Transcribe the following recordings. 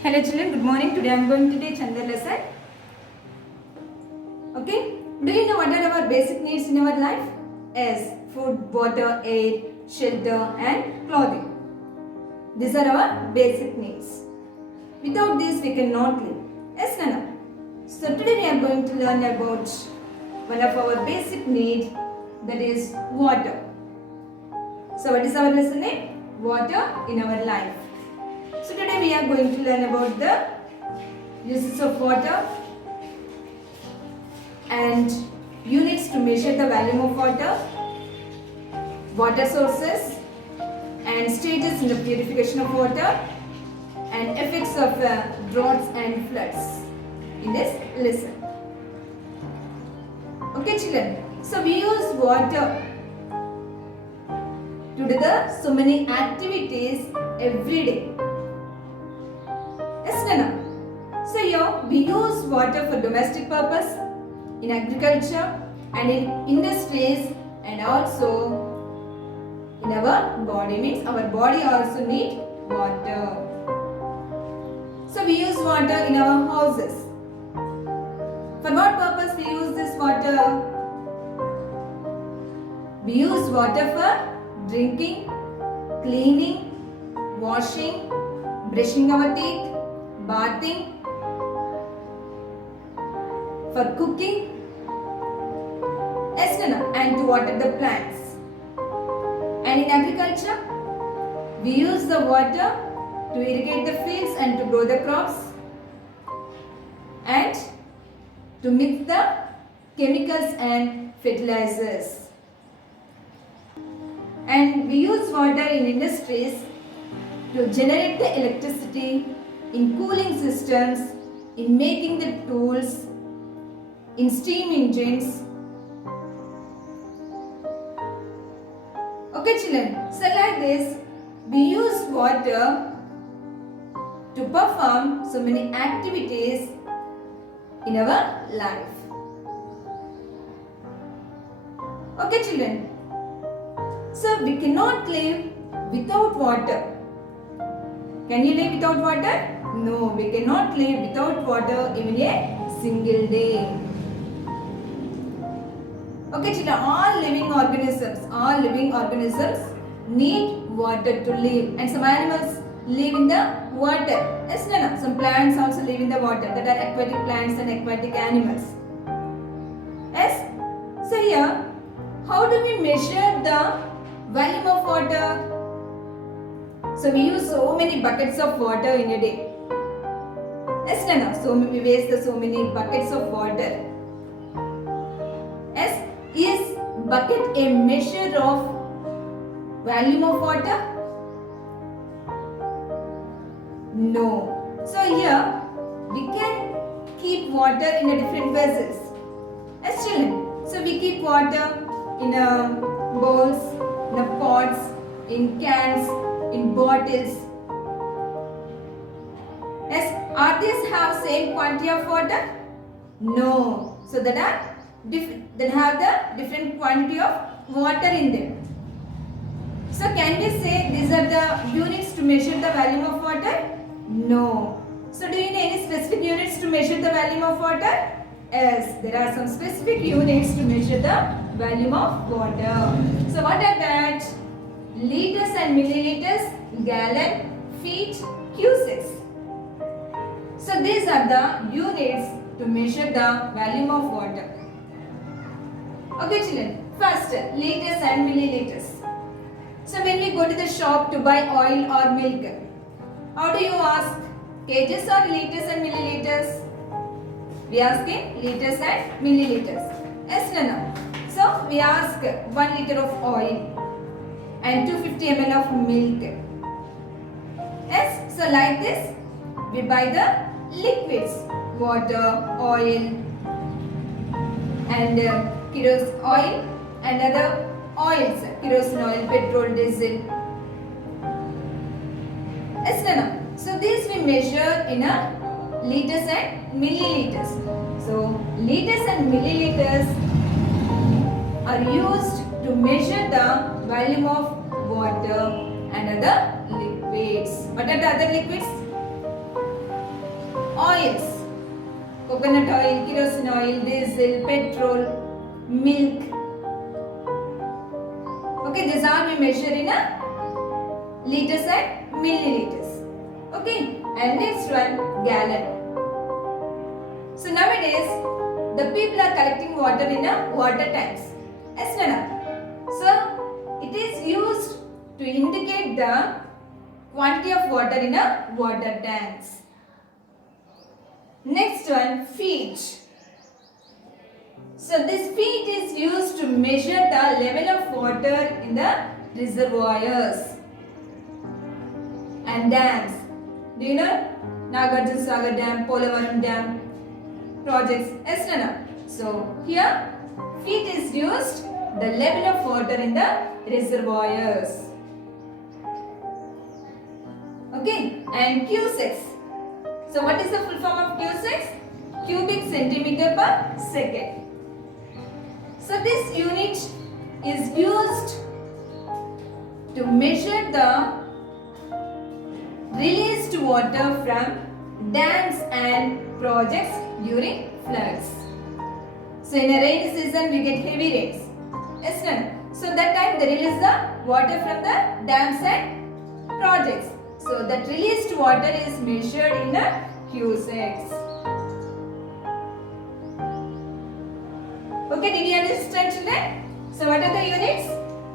Hello children, good morning. Today I am going to teach another lesson. Okay, do you know what are our basic needs in our life? Yes, food, water, air, shelter and clothing. These are our basic needs. Without these we cannot live. Yes, Nana. So today we are going to learn about one of our basic need, that is water. So what is our lesson name? Water in our life. So today we are going to learn about the uses of water and units to measure the volume of water, water sources and stages in the purification of water and effects of droughts and floods in this lesson. Okay children, so we use water to do so many activities every day. Yes, Nana. So here we use water for domestic purpose, in agriculture and in industries and also in our body, means our body also need water. So we use water in our houses. For what purpose we use this water? We use water for drinking, cleaning, washing, brushing our teeth, bathing, for cooking, and to water the plants. And in agriculture, we use the water to irrigate the fields and to grow the crops and to mix the chemicals and fertilizers. And we use water in industries to generate the electricity, in cooling systems, in making the tools, in steam engines. Okay children, so like this, we use water to perform so many activities in our life. Okay children, so we cannot live without water. Can you live without water? No, we cannot live without water even a single day. Okay children, all living organisms need water to live, and some animals live in the water. Yes, Nana. Some plants also live in the water, that are aquatic plants and aquatic animals. Yes. So here, how do we measure the volume of water? So we use so many buckets of water in a day. Yes, Nana. So we waste so many buckets of water. Yes. Is bucket a measure of volume of water? No. So here we can keep water in a different vessels. As children, so we keep water in a bowls, in a pots, in cans, in bottles. Yes, are these have same quantity of water? No. So that have the different quantity of water in them. So can we say these are the units to measure the volume of water? No. So do you know any specific units to measure the volume of water? Yes, there are some specific units to measure the volume of water. So what are that? Liters and milliliters, gallon, feet, cusics. So these are the units to measure the volume of water. Okay children, first liters and milliliters. So when we go to the shop to buy oil or milk, how do you ask? Kgs or liters and milliliters? We ask liters and milliliters. Yes, Nana. So we ask 1 liter of oil and 250 ml of milk. Yes, so like this we buy the liquids, water, oil and kerosene oil and other oils, kerosene oil, petrol, diesel. Yes, Nana. So these we measure in a liters and milliliters. So liters and milliliters are used to measure the volume of water and other liquids. What are the other liquids? oils. Coconut oil, kerosene oil, diesel, petrol, milk. Okay, these all we measure in a liters and milliliters. Okay, and next one, gallon. So nowadays, the people are collecting water in a water tanks. Yes, Nana. So it is used to indicate the quantity of water in a water tanks. Next one, feet. So this feet is used to measure the level of water in the reservoirs and dams. Do you know Nagarjuna Sagar Dam, Polavaram Dam projects? Yes, Nana. So here feet is used the level of water in the reservoirs. Okay, and cusecs. So what is the full form of cusecs? Cubic centimeter per second. So this unit is used to measure the released water from dams and projects during floods. So in a rainy season we get heavy rains. Yes, no? So that time they release the water from the dams and projects. So that released water is measured in a cusecs. Okay, did you understand, children? So what are the units?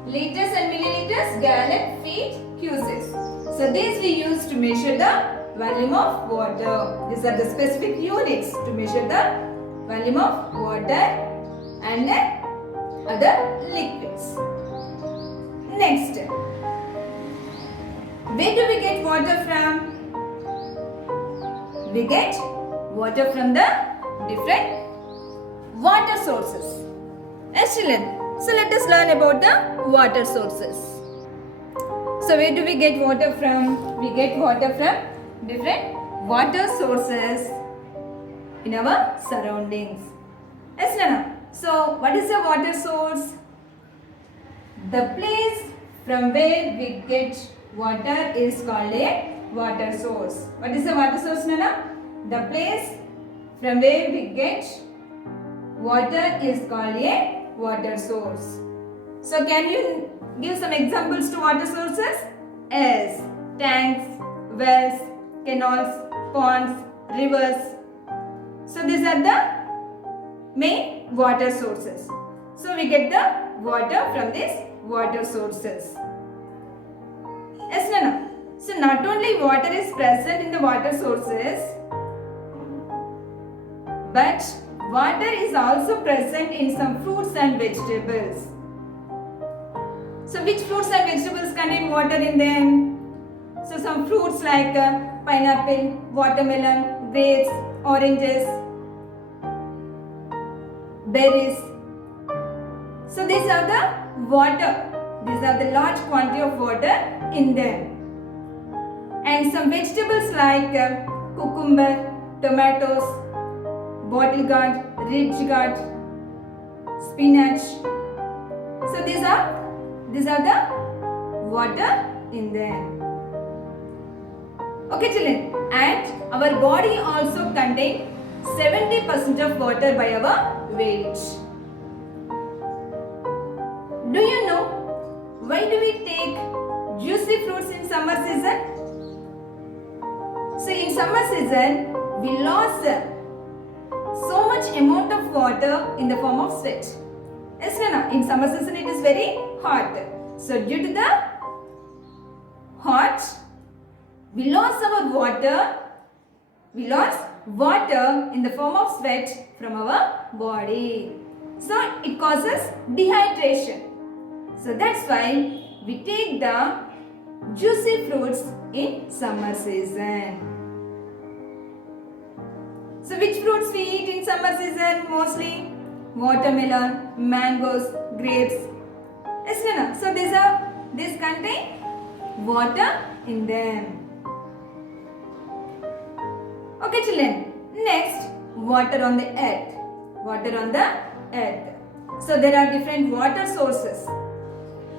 Liters and milliliters, gallon, feet, cusecs. So these we use to measure the volume of water. These are the specific units to measure the volume of water and other liquids. Next, where do we get water from? We get water from the different water sources. Excellent. So let us learn about the water sources. So where do we get water from? We get water from different water sources in our surroundings. Yes, Nana. So what is a water source? The place from where we get water is called a water source. What is a water source, Nana? The place from where we get water is called a water source. So can you give some examples to water sources? Yes, tanks, wells, canals, ponds, rivers. So these are the main water sources. So we get the water from these water sources. Yes, Nana. So not only water is present in the water sources, but water is also present in some fruits and vegetables. So which fruits and vegetables contain water in them? So some fruits like pineapple, watermelon, grapes, oranges, berries. So these are the water. These are the large quantity of water in them. And some vegetables like cucumber, tomatoes, bottle gourd, ridge gourd, spinach. So these are the water in them. Okay, children. And our body also contains 70% of water by our weight. Do you know why do we take juicy fruits in summer season? So in summer season, we lost so much amount of water in the form of sweat. Yes, Nana. In summer season, it is very hot. So due to the hot, we lost our water. We lost water in the form of sweat from our body. So it causes dehydration. So that's why we take the juicy fruits in summer season. So which fruits we eat in summer season mostly? Watermelon, mangoes, grapes. Yes, Nana. So these contain water in them. Okay, children. Next, water on the earth. Water on the earth. So there are different water sources.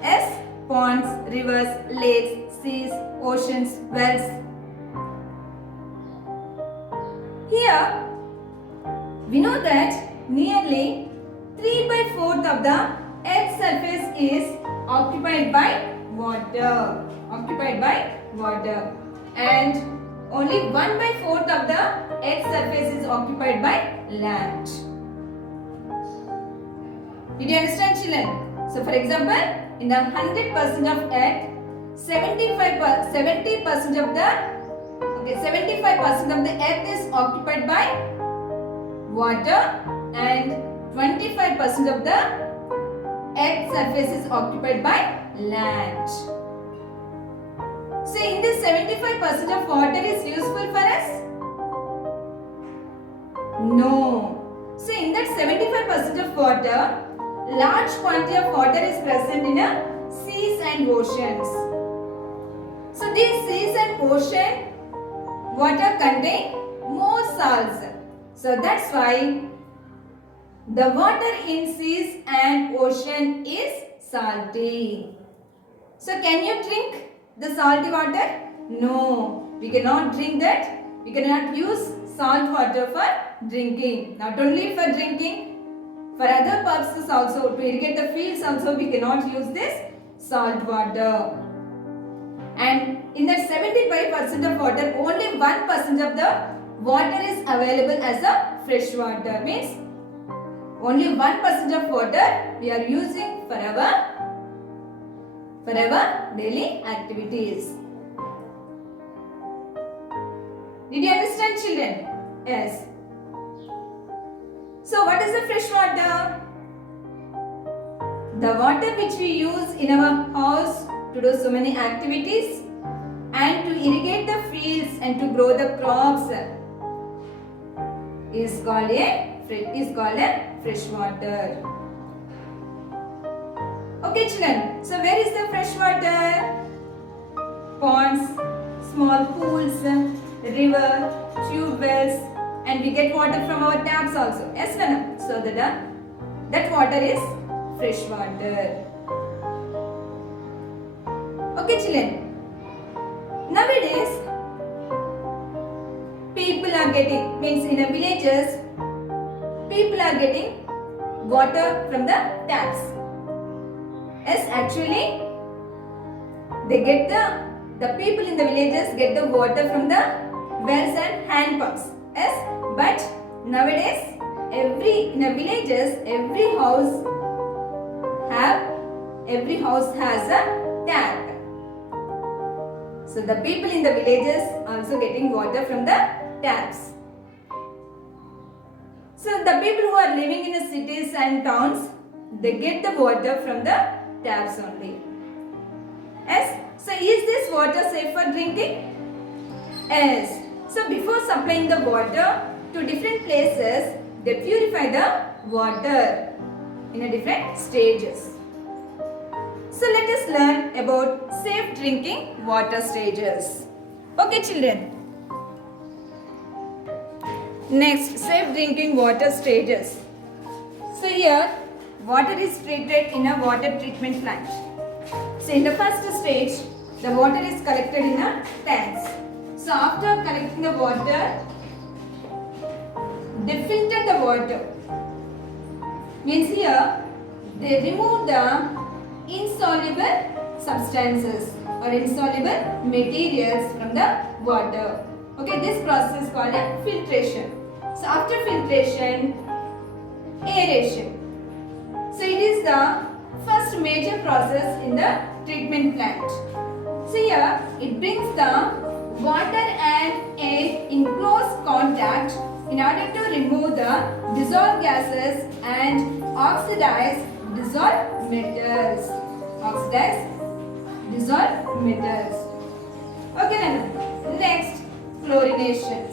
Yes, ponds, rivers, lakes, seas, oceans, wells. Here we know that nearly 3 by 4th of the Earth's surface is occupied by water. And only 1 by 4th of the Earth's surface is occupied by land. Did you understand, children? So for example, in the 100% of Earth, 70% of the Earth is occupied by water and 25% of the Earth's surface is occupied by land. So in this 75% of water is useful for us? No. So in that 75% of water, large quantity of water is present in seas and oceans. So these seas and ocean water contain more salts. So that's why the water in seas and ocean is salty. So can you drink the salty water? No, we cannot drink that. We cannot use salt water for drinking. Not only for drinking, for other purposes also, to irrigate the fields also we cannot use this salt water. And in that 75% of water, only 1% of the water is available as a fresh water. Means only 1% of water we are using for our daily activities. Did you understand, children? Yes. So what is the fresh water? The water which we use in our house to do so many activities and to irrigate the fields and to grow the crops is called a fresh water. Okay, children. So where is the fresh water? Ponds, small pools, river, tube wells, and we get water from our taps also. Yes, Nana? So that water is fresh water. Okay, children. Nowadays, people are getting, means in the villages, people are getting water from the taps. Yes, actually, they get the people in the villages get the water from the wells and hand pumps. Yes, but nowadays, in the villages, every house has a tap. So the people in the villages also getting water from the taps. So the people who are living in the cities and towns, they get the water from the taps only. Yes. So is this water safe for drinking? Yes. So before supplying the water to different places, they purify the water in a different stages. So let us learn about safe drinking water stages. Okay, children. Next, safe drinking water stages. So here, water is treated in a water treatment plant. So in the first stage, the water is collected in a tanks. So after collecting the water, they filter the water. Means here, they remove the insoluble substances or insoluble materials from the water. Okay, this process is called a filtration. So after filtration, aeration. So it is the first major process in the treatment plant. So here it brings the water and air in close contact in order to remove the dissolved gases and oxidize dissolved metals. Okay, then next, chlorination.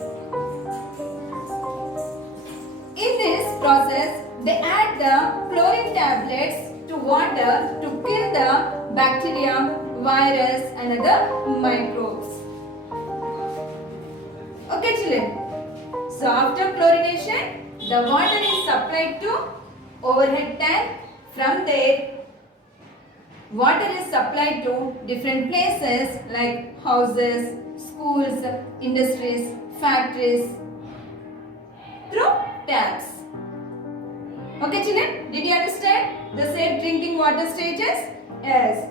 In this process, they add the chlorine tablets to water to kill the bacteria, virus and other microbes. Okay, children. So after chlorination, the water is supplied to overhead tank. From there, water is supplied to different places like houses, schools, industries, factories. through taps. Okay children, did you understand the safe drinking water stages? Yes.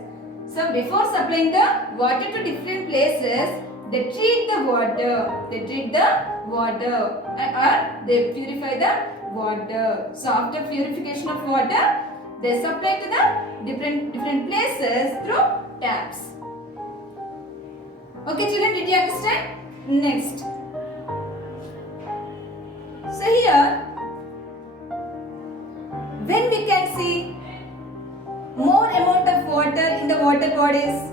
So before supplying the water to different places, they treat the water. They treat the water or they purify the water. So after purification of water, they supply to the different places through taps. Okay children, did you understand? Next. So here, when we can see more amount of water in the water bodies?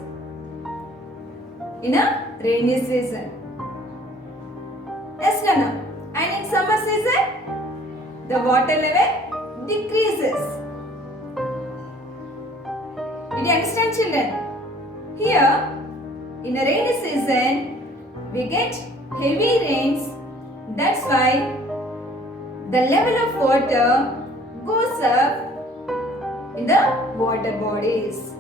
In a rainy season. Yes, Nana. And in summer season, the water level decreases. Did you understand children? Here, in a rainy season, we get heavy rains. That's why the level of water goes up in the water bodies.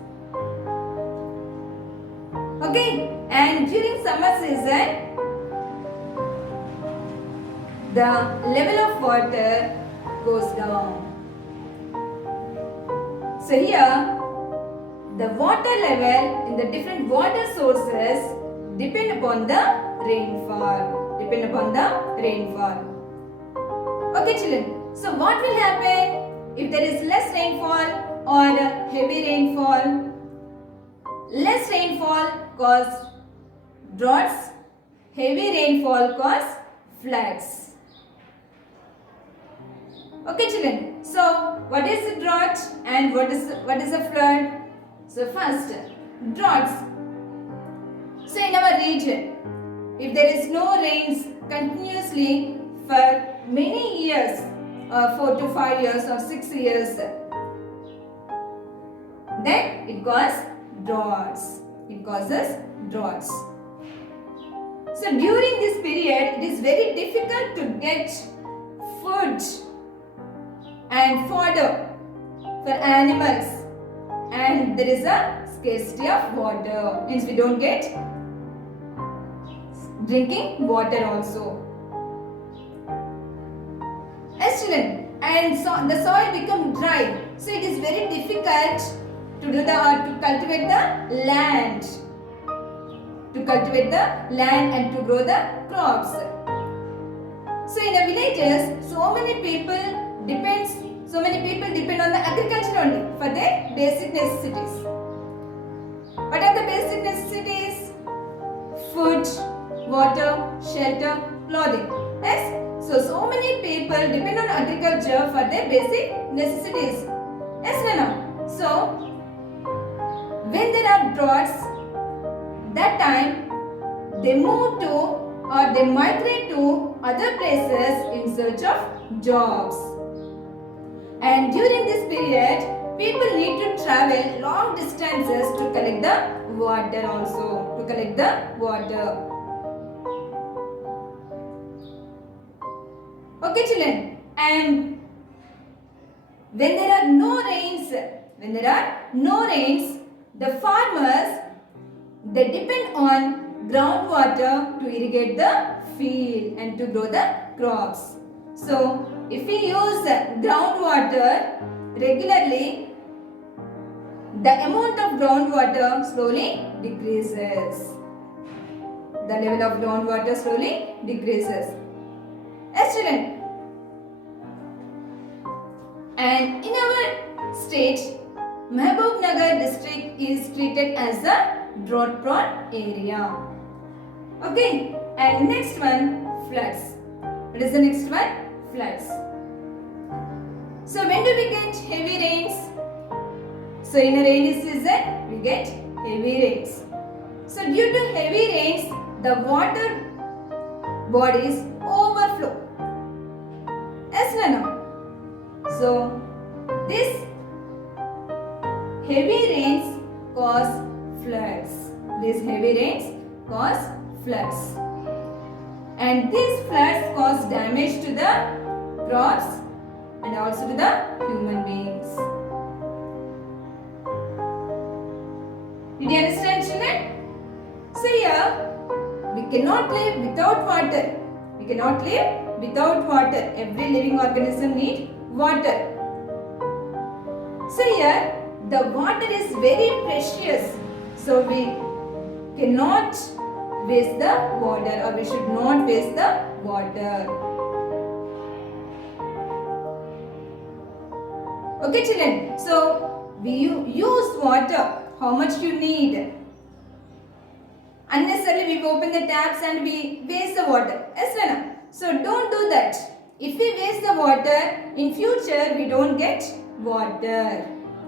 Okay, and during summer season, the level of water goes down. So here, the water level in the different water sources depend upon the rainfall. Okay children, so what will happen if there is less rainfall or heavy rainfall? Less rainfall cause droughts, heavy rainfall cause floods. Okay children, so what is a drought and what is a flood? So first, droughts. So in our region, if there is no rains continuously for many years, 4 to 5 years or 6 years, then it causes droughts. So during this period, it is very difficult to get food and fodder for animals, and there is a scarcity of water. Means we don't get drinking water also. Yes, children, and so the soil become dry. So it is very difficult to cultivate the land. And to grow the crops. So in the villages, so many people depend on the agriculture only for their basic necessities. What are the basic necessities? Food, water, shelter, clothing. Yes? So many people depend on agriculture for their basic necessities. Yes, Nana? So, when there are droughts, that time they move to or they migrate to other places in search of jobs. And during this period, people need to travel long distances to collect the water also. Okay children, and when there are no rains, the farmers, they depend on groundwater to irrigate the field and to grow the crops. So, if we use groundwater regularly, the amount of groundwater slowly decreases. The level of groundwater slowly decreases. Yes, children. And in our state, Mahbubnagar district is treated as a drought-prone area. Okay, and next one, floods. What is the next one? Floods. So when do we get heavy rains? So in a rainy season, we get heavy rains. So due to heavy rains, the water bodies overflow. Yes, no? So this heavy rains cause floods. And these floods cause damage to the crops and also to the human beings. Did you understand, children? So here, we cannot live without water. We cannot live without water. Every living organism needs water. So here the water is very precious. So we cannot waste the water, or we should not waste the water. Okay children, so we use water. How much you need? Unnecessarily we open the taps and we waste the water. Yes or no? So don't do that. If we waste the water, in future we don't get water.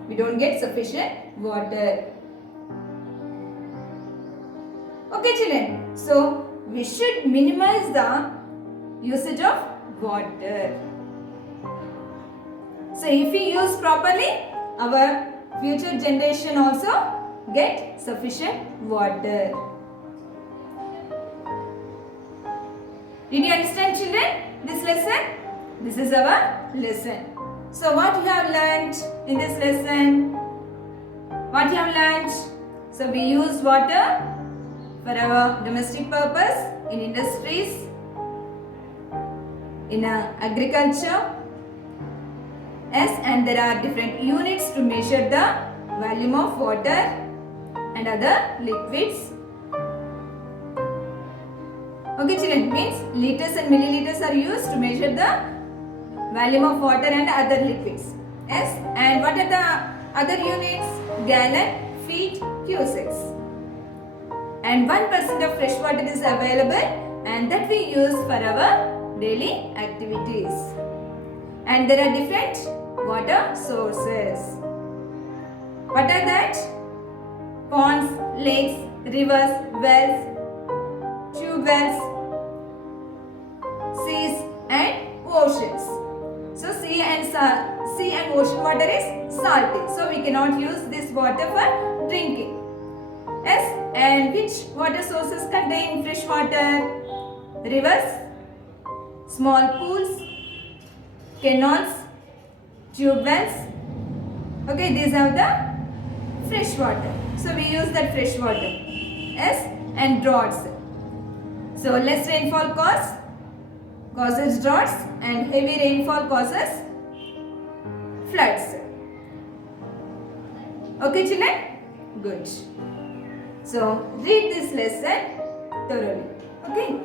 We don't get sufficient water. Okay children, so we should minimize the usage of water. So if we use properly, our future generation also get sufficient water. Did you understand children this lesson? This is our lesson. So what you have learnt in this lesson? What you have learnt? So we use water for our domestic purpose, in industries, in agriculture. Yes, and there are different units to measure the volume of water and other liquids. Okay children, means liters and milliliters are used to measure the volume of water and other liquids. Yes, and what are the other units? Gallon, feet, cusics. And 1% of fresh water is available, and that we use for our daily activities. And there are different water sources. What are that? Ponds, lakes, rivers, wells, tube wells, seas and oceans. So sea and ocean water is salty. So we cannot use this water for drinking. Yes, and which water sources contain fresh water? Rivers, small pools, canals, tube wells. Okay, these are the fresh water. So we use that fresh water. Yes, and droughts. So less rainfall causes droughts, and heavy rainfall causes floods. Okay children? Good. So read this lesson thoroughly. Okay.